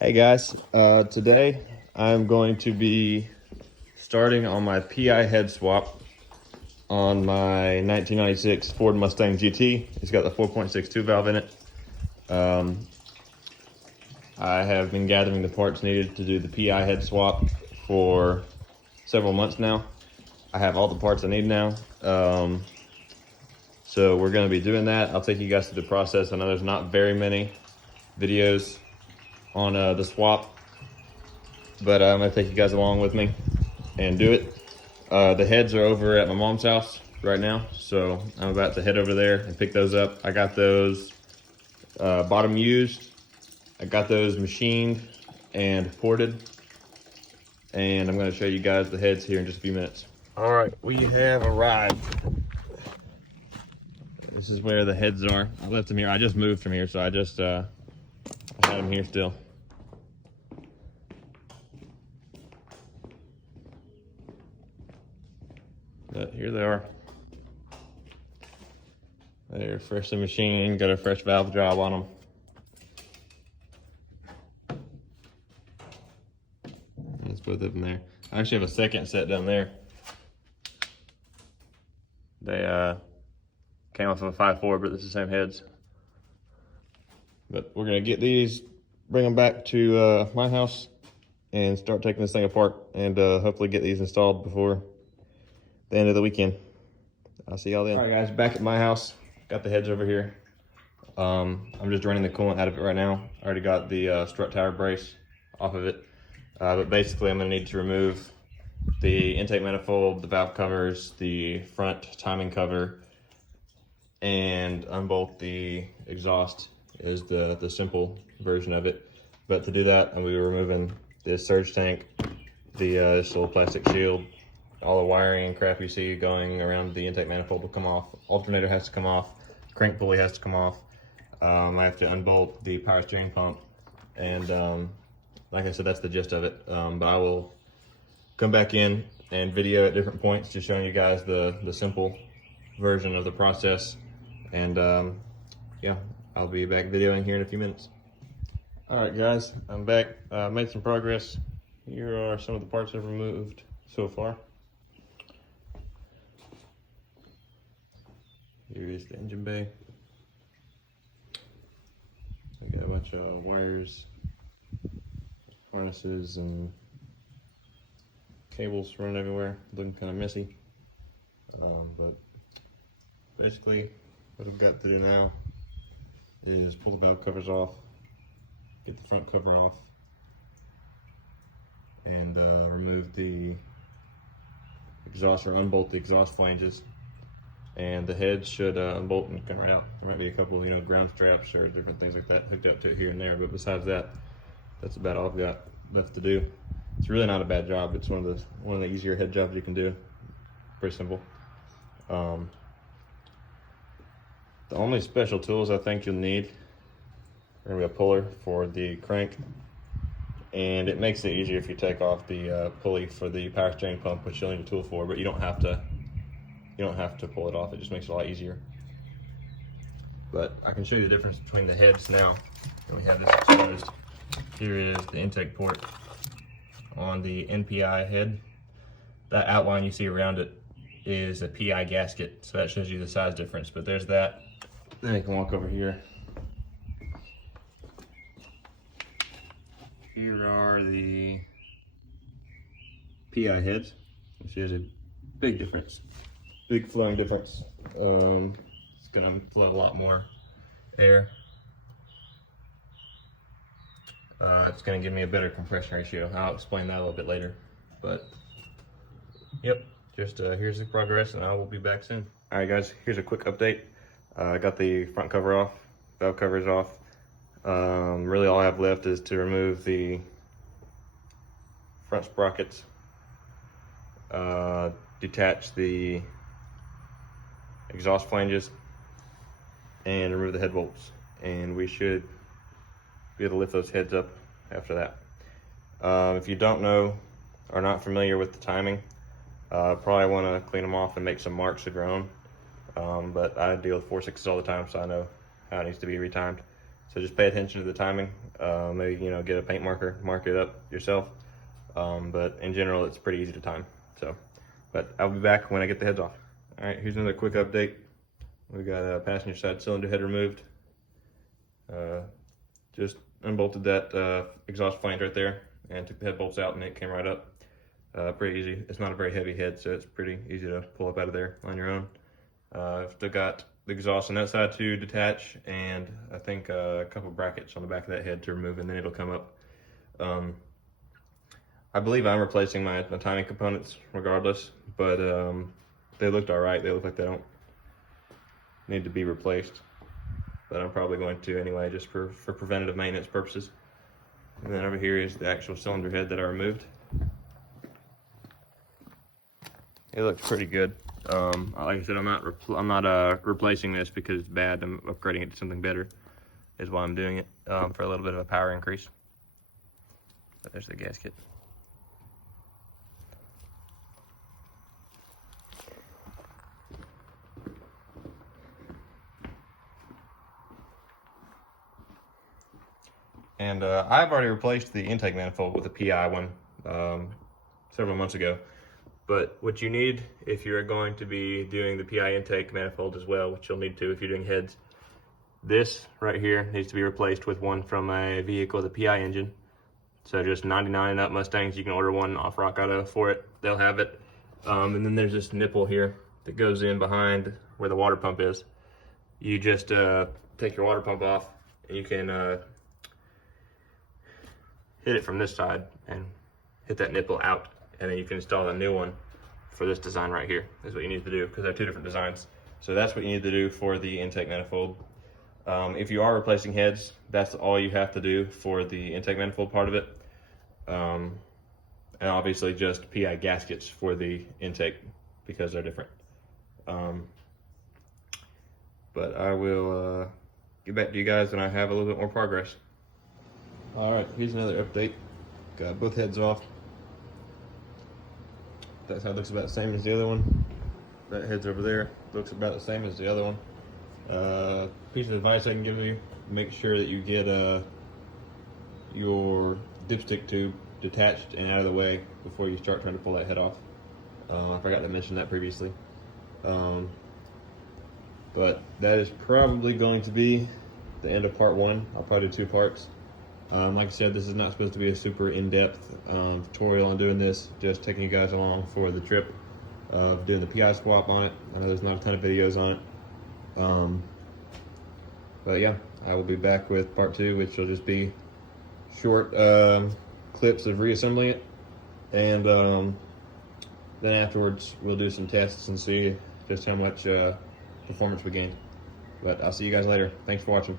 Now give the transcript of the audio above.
Hey guys, today I'm going to be starting on my PI head swap on my 1996 Ford Mustang GT. It's got the 4.62 valve in it. I have been gathering the parts needed to do the PI head swap for several months now. I have all the parts I need now. So we're going to be doing that. I'll take you guys through the process. I know there's not very many videos on the swap, but I'm gonna take you guys along with me and do it. The heads are over at my mom's house right now, so I'm about to head over there and pick those up. I got those bottom used. I got those machined and ported, and I'm gonna show you guys the heads here in just a few minutes. All right, we have arrived. This is where the heads are. I left them here. I just moved from here, so I just I had them here still. But here they are. They're freshly machined, got a fresh valve job on them. That's both of them there. I actually have a second set down there. They came off of a 5.4, but it's the same heads. But we're gonna get these, bring them back to my house and start taking this thing apart and hopefully get these installed before the end of the weekend. I'll see y'all then. All right guys, back at my house. Got the heads over here. I'm just draining the coolant out of it right now. I already got the strut tower brace off of it. But basically I'm gonna need to remove the intake manifold, the valve covers, the front timing cover, and unbolt the exhaust is the simple version of it. But to do that, I'm gonna be removing the surge tank, this little plastic shield, all the wiring and crap you see going around the intake manifold will come off. Alternator has to come off. Crank pulley has to come off. I have to unbolt the power steering pump. And like I said, that's the gist of it. But I will come back in and video at different points, just showing you guys the simple version of the process. And yeah, I'll be back videoing here in a few minutes. All right guys, I'm back. Made some progress. Here are some of the parts I've removed so far. Here is the engine bay. I got a bunch of wires, harnesses, and cables running everywhere, looking kind of messy. But basically, what I've got to do now is pull the valve covers off, get the front cover off, and remove the exhaust, or unbolt the exhaust flanges. And the heads should unbolt and come right out. There might be a couple, ground straps or different things like that hooked up to it here and there, but besides that, that's about all I've got left to do. It's really not a bad job. It's one of the easier head jobs you can do. Pretty simple. The only special tools I think you'll need are gonna be a puller for the crank, and it makes it easier if you take off the pulley for the power steering pump, which you'll need a tool for, but you don't have to pull it off. It just makes it a lot easier. But I can show you the difference between the heads now. And we have this exposed. Here is the intake port on the NPI head. That outline you see around it is a PI gasket, so that shows you the size difference. But there's that. Then you can walk over here. Here are the PI heads, which is a big difference. Big flowing difference. It's gonna flow a lot more air. It's gonna give me a better compression ratio. I'll explain that a little bit later. But yep, just here's the progress, and I will be back soon. All right, guys, here's a quick update. I got the front cover off, valve covers off. Really, all I have left is to remove the front sprockets, detach the exhaust flanges, and remove the head bolts, and we should be able to lift those heads up after that. If you don't know or not familiar with the timing, probably want to clean them off and make some marks of your own, but I deal with 4.6s all the time, so I know how it needs to be retimed. So just pay attention to the timing. Maybe, you know, get a paint marker, mark it up yourself. But in general, it's pretty easy to time. So, but I'll be back when I get the heads off. All right, here's another quick update. We got a passenger side cylinder head removed. Just unbolted that exhaust flange right there and took the head bolts out, and it came right up. Pretty easy. It's not a very heavy head, so it's pretty easy to pull up out of there on your own. I've still got the exhaust on that side to detach, and I think a couple brackets on the back of that head to remove, and then it'll come up. I believe I'm replacing my timing components regardless, but they looked all right. They look like they don't need to be replaced, but I'm probably going to anyway, just for preventative maintenance purposes. And then over here is the actual cylinder head that I removed. It looks pretty good. Like I said, I'm not replacing this because it's bad. I'm upgrading it to something better, is why I'm doing it, for a little bit of a power increase. But there's the gasket. And I've already replaced the intake manifold with a PI one several months ago. But what you need, if you're going to be doing the PI intake manifold as well, which you'll need to if you're doing heads, this right here needs to be replaced with one from a vehicle with a PI engine. So just 99 and up Mustangs, you can order one off Rock Auto for it. They'll have it. And then there's this nipple here that goes in behind where the water pump is. You just take your water pump off, and you can hit it from this side and hit that nipple out, and then you can install a new one for this design right here, is what you need to do, because they're two different designs. So that's what you need to do for the intake manifold. If you are replacing heads, that's all you have to do for the intake manifold part of it. And obviously just PI gaskets for the intake, because they're different. But I will get back to you guys when I have a little bit more progress. All right, here's another update. Got both heads off. That side looks about the same as the other one. That head's over there. Looks about the same as the other one. Piece of advice I can give you: make sure that you get your dipstick tube detached and out of the way before you start trying to pull that head off. I forgot to mention that previously. But that is probably going to be the end of part one. I'll probably do 2 parts. Like I said, this is not supposed to be a super in-depth tutorial on doing this, just taking you guys along for the trip of doing the PI swap on it. I know there's not a ton of videos on it. But yeah, I will be back with part 2, which will just be short clips of reassembling it. And then afterwards, we'll do some tests and see just how much performance we gained. But I'll see you guys later. Thanks for watching.